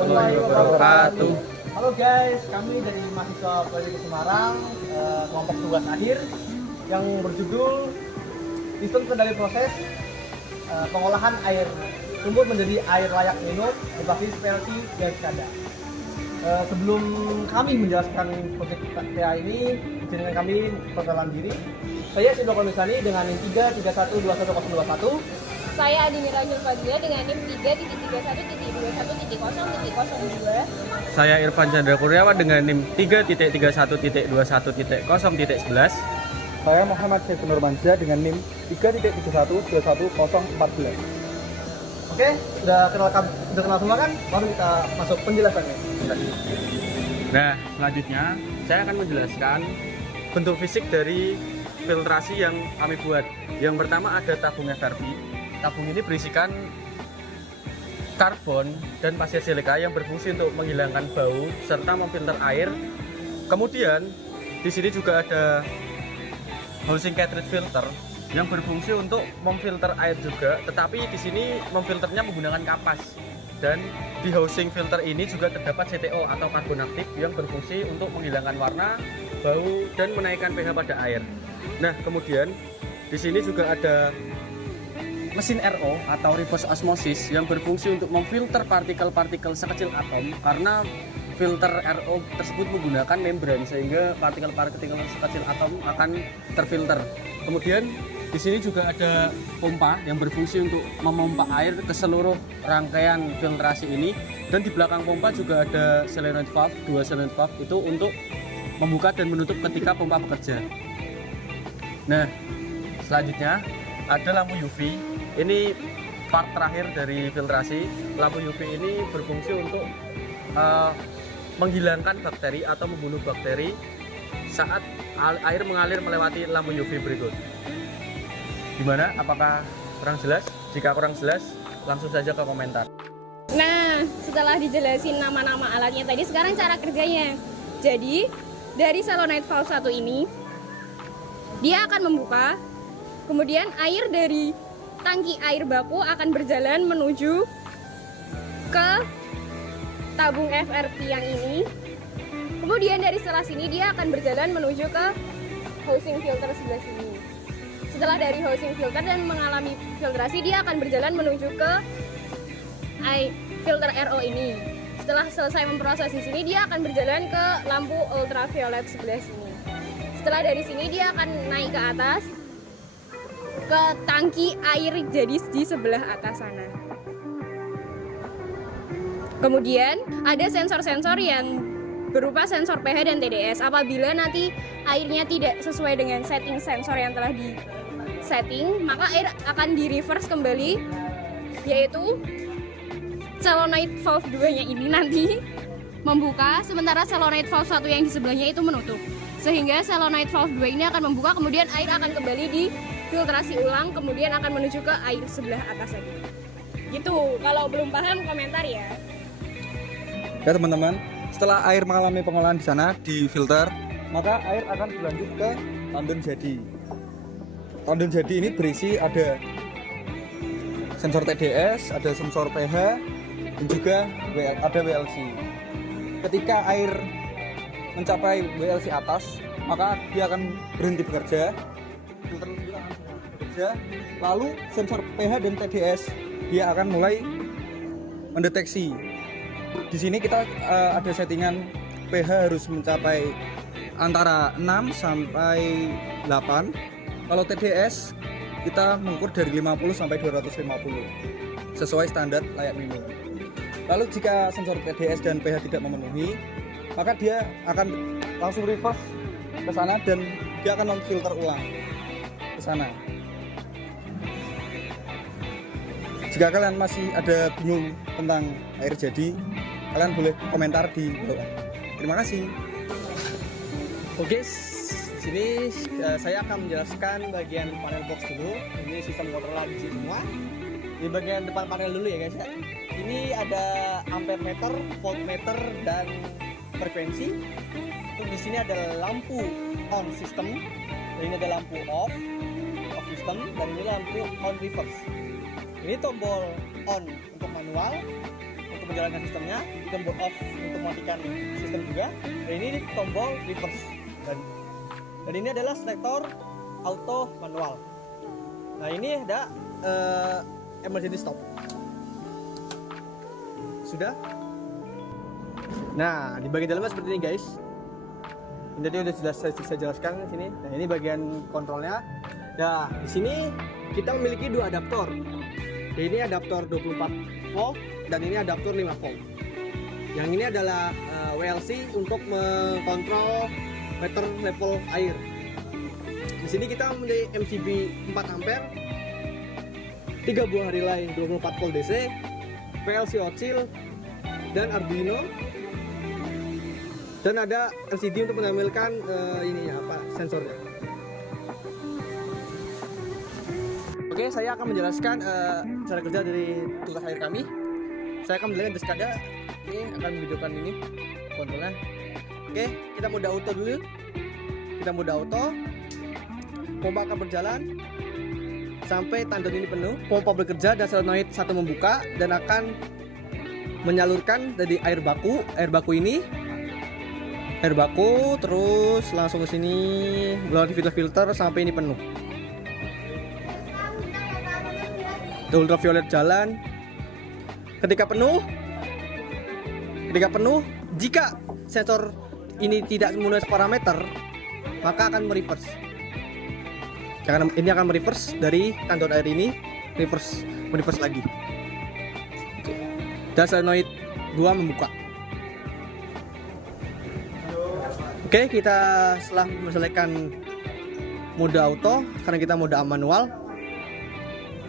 warahmatullahi wabarakatuh. Halo guys, kami dari mahasiswa Politeknik Semarang, kelompok tugas akhir yang berjudul Sistem Kendali Proses Pengolahan Air Sumur menjadi Air Layak Minum berbasis PLC dan SCADA. Sebelum kami menjelaskan proyek TA ini, izinkan kami perkenalan diri. Saya Sindo Komisani dengan NIM 3312121. Saya Adi Mirajul Fadlia dengan NIM 3.21.21.0.02. Saya Irfan Chandra Kurniawan dengan NIM 3.31.21.0.11. Saya Muhammad Syekh Nurmansyah dengan NIM 3.71.21.014. Oke, sudah kenal semua kan? Baru kita masuk penjelasannya. Nah, selanjutnya saya akan menjelaskan bentuk fisik dari filtrasi yang kami buat. Yang pertama ada tabung FRP. Tabung ini berisikan karbon dan pasir silika yang berfungsi untuk menghilangkan bau serta memfilter air. Kemudian di sini juga ada housing cartridge filter yang berfungsi untuk memfilter air juga, tetapi di sini memfilternya menggunakan kapas. Dan di housing filter ini juga terdapat CTO atau karbon aktif yang berfungsi untuk menghilangkan warna, bau, dan menaikkan pH pada air. Nah, kemudian di sini juga ada mesin RO atau reverse osmosis yang berfungsi untuk memfilter partikel-partikel sekecil atom, karena filter RO tersebut menggunakan membran sehingga partikel-partikel sekecil atom akan terfilter. Kemudian di sini juga ada pompa yang berfungsi untuk memompa air ke seluruh rangkaian filtrasi ini, dan di belakang pompa juga ada solenoid valve, dua solenoid valve itu untuk membuka dan menutup ketika pompa bekerja. Nah, selanjutnya ada lampu UV. Ini part terakhir dari filtrasi. Lampu UV ini berfungsi untuk menghilangkan bakteri atau membunuh bakteri saat air mengalir melewati lampu UV berikut. Gimana? Apakah kurang jelas? Jika kurang jelas, langsung saja ke komentar. Nah, setelah dijelasin nama-nama alatnya tadi, sekarang cara kerjanya. Jadi, dari solenoid valve 1 ini, dia akan membuka, kemudian air dari tangki air baku akan berjalan menuju ke tabung FRP yang ini. Kemudian dari setelah sini dia akan berjalan menuju ke housing filter sebelah sini. Setelah dari housing filter dan mengalami filtrasi, dia akan berjalan menuju ke filter RO ini. Setelah selesai memproses di sini, dia akan berjalan ke lampu ultraviolet sebelah sini. Setelah dari sini dia akan naik ke atas ke tangki air jadi di sebelah atas sana. Kemudian ada sensor-sensor yang berupa sensor pH dan TDS. Apabila nanti airnya tidak sesuai dengan setting sensor yang telah di setting, maka air akan di reverse kembali, yaitu solenoid valve 2-nya ini nanti membuka, sementara solenoid valve 1 yang di sebelahnya itu menutup. Sehingga solenoid valve 2 ini akan membuka, kemudian air akan kembali difiltrasi ulang, kemudian akan menuju ke air sebelah atas lagi. Gitu. Kalau belum paham komentar ya. Ya teman-teman, setelah air mengalami pengolahan di sana di filter, maka air akan berlanjut ke tandon jadi. Tandon jadi ini berisi ada sensor TDS, ada sensor pH, dan juga ada WLC. Ketika air mencapai WLC atas, maka dia akan berhenti bekerja, filter juga akan bekerja, lalu sensor pH dan TDS dia akan mulai mendeteksi. Di sini kita ada settingan pH harus mencapai antara 6 sampai 8. Kalau TDS kita mengukur dari 50 sampai 250 sesuai standar layak minum. Lalu jika sensor TDS dan pH tidak memenuhi, maka dia akan langsung reverse ke sana dan dia akan memfilter ulang ke sana. Jika kalian masih ada bingung tentang air jadi, kalian boleh komentar di bawah. Terima kasih. Oke, sini saya akan menjelaskan bagian panel box dulu. Ini sistem kontrol DC semua. Di bagian depan panel dulu ya guys ya. Ini ada ampere meter, voltmeter, dan frekuensi. Untuk di sini ada lampu on system, dan ini ada lampu off system, dan ini lampu on reverse. Ini tombol on untuk manual, untuk menjalankan sistemnya, tombol off untuk mematikan sistem juga, dan ini tombol reverse. Dan ini adalah selektor auto manual. Nah ini ada emergency stop. Sudah. Nah di bagian dalamnya seperti ini guys. Ini tadi udah saya jelaskan sini. Nah ini bagian kontrolnya. Nah di sini kita memiliki dua adaptor. Ini adaptor 24 volt dan ini adaptor 5 volt. Yang ini adalah WLC untuk mengontrol meter level air. Di sini kita mempunyai MCB 4 ampere, 3 buah relay 24 volt DC, PLC oscill dan Arduino. Dan ada LCD untuk menampilkan sensornya. Oke, saya akan menjelaskan cara kerja dari tugas air kami. Saya akan menjelaskan deskada. Ini akan menunjukkan ini kontrolnya. Oke, kita mode auto dulu. Kita mode auto. Pompa akan berjalan sampai tandon ini penuh. Pompa bekerja dan solenoid satu membuka dan akan menyalurkan dari air baku ini. Air baku terus langsung ke sini melalui filter sampai ini penuh. Ultraviolet jalan. Ketika penuh, jika sensor ini tidak memenuhi parameter, maka akan mereverse. Ini akan mereverse dari tandon air ini, mereverse lagi. Dan solenoid 2 membuka. Oke, kita setelah menyelesaikan mode auto, karena kita mode manual.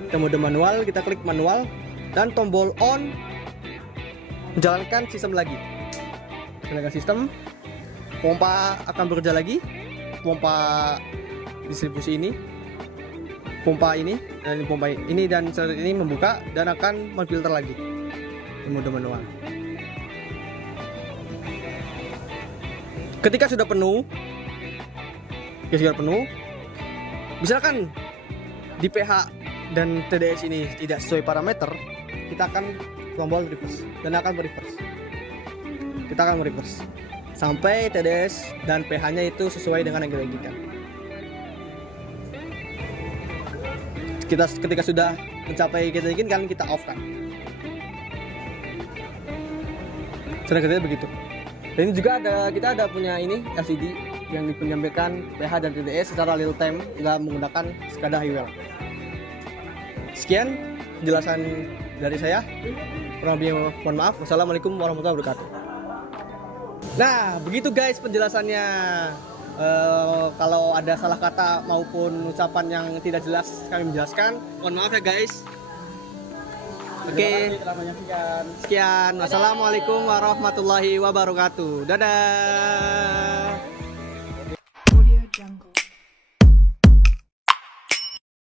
Kita mode manual, kita klik manual dan tombol on menjalankan sistem lagi. Jalankan sistem, pompa akan bekerja lagi. Pompa distribusi ini, pompa ini dan pompa ini dan sensor ini membuka dan akan memfilter lagi di mode manual. Ketika sudah penuh, misalkan di pH dan TDS ini tidak sesuai parameter, kita akan tombol reverse dan akan mereverse. Kita akan mereverse sampai TDS dan pH-nya itu sesuai dengan yang kita inginkan. Ketika sudah mencapai yang kita inginkan, kita off kan. Cara kerjanya begitu. Dan ini juga kita ada punya ini LCD yang menyampaikan pH dan TDS secara real time dengan menggunakan SCADA Honeywell. Sekian penjelasan dari saya. Kurang lebih mohon maaf. Wassalamualaikum warahmatullahi wabarakatuh. Nah, begitu guys penjelasannya. Kalau ada salah kata maupun ucapan yang tidak jelas kami menjelaskan, mohon maaf ya guys. Oke. Sekian. Wassalamualaikum warahmatullahi wabarakatuh. Dadah.